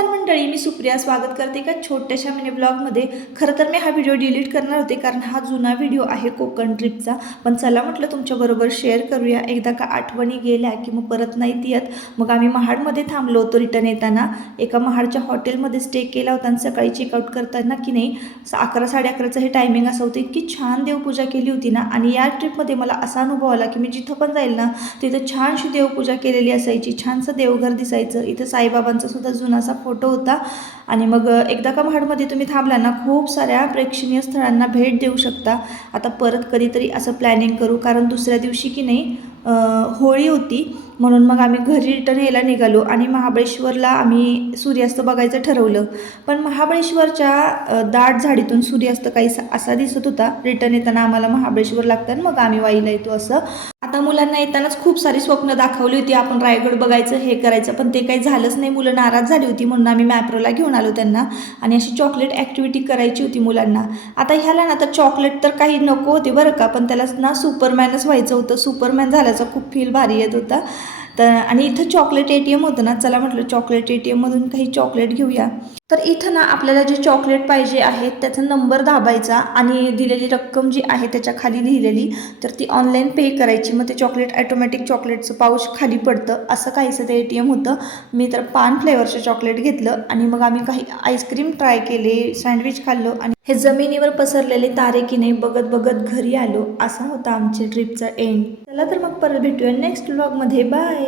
नमस्कार मंडळी, मी सुप्रिया स्वागत करते एका छोट्याशा मिनी ब्लॉगमध्ये. खरं तर मी हा व्हिडिओ डिलीट करणार होते कारण हा जुना व्हिडिओ आहे कोकण ट्रिपचा. पण चला म्हटलं तुमच्याबरोबर शेअर करूया. एकदा का आठवणी गेल्या की मग परत नाहीत येत. मग आम्ही महाडमध्ये थांबलो होतो. रिटर्न येताना एका महाडच्या हॉटेलमध्ये स्टे केला होता आणि सकाळी चेकआउट करताना की नाही 11 साडे 11चं हे टायमिंग असं होतं. इतकी छान देवपूजा केली होती ना. आणि या ट्रिपमध्ये मला असा अनुभव आला की मी जिथं पण जाईल ना तिथं छानशी देवपूजा केलेली असायची, छानसं देवघर दिसायचं. इथं साईबाबांचा सुद्धा जुनासा फोटो होता. आणि मग एकदा का महाडमध्ये तुम्ही थांबला ना खूप साऱ्या प्रेक्षणीय स्थळांना भेट देऊ शकता. आता परत कधीतरी असं प्लॅनिंग करू कारण दुसऱ्या दिवशी की नाही होळी होती. म्हणून मग आम्ही घरी रिटर्न यायला निघालो आणि महाबळेश्वरला आम्ही सूर्यास्त बघायचं ठरवलं. पण महाबळेश्वरच्या दाट झाडीतून सूर्यास्त काही असा दिसत होता. रिटर्न येताना आम्हाला महाबळेश्वर लागतं मग आम्ही वाईला येतो असं. आता मुलांना येतानाच खूप सारी स्वप्न दाखवली होती, आपण रायगड बघायचं हे करायचं, पण ते काही झालंच नाही. मुलं नाराज झाली होती म्हणून आम्ही मॅप्रोला घेऊन आलो त्यांना. आणि अशी चॉकलेट ॲक्टिव्हिटी करायची होती मुलांना. आता ह्याला ना तर चॉकलेट तर काही नको होते बरं का, पण त्याला ना सुपरमॅनच व्हायचं होतं. सुपरमॅन झाल्याचा खूप फील भारी येत होता. तर आणि इथं चॉकलेट ATM होतं ना, चला म्हटलं चॉकलेट ATMमधून काही चॉकलेट घेऊया. तर इथं ना आपल्याला जे चॉकलेट पाहिजे आहेत त्याचा नंबर दाबायचा आणि दिलेली रक्कम जी आहे त्याच्या खाली लिहिलेली तर ती ऑनलाईन पे करायची. मग ते चॉकलेट ॲटोमॅटिक चॉकलेटचं पाऊच खाली पडतं. असं काहीसं ते ATM होतं. मी तर पान फ्लेवरचं चॉकलेट घेतलं आणि मग आम्ही काही आईस्क्रीम ट्राय केले, सँडविच खाल्लो आणि हे जमिनीवर पसरलेले तारे की नाही बघत बघत घरी आलो. असा होता आमच्या ट्रिपचा एंड. चला तर मग परत भेटूया नेक्स्ट व्लॉगमध्ये. बाय.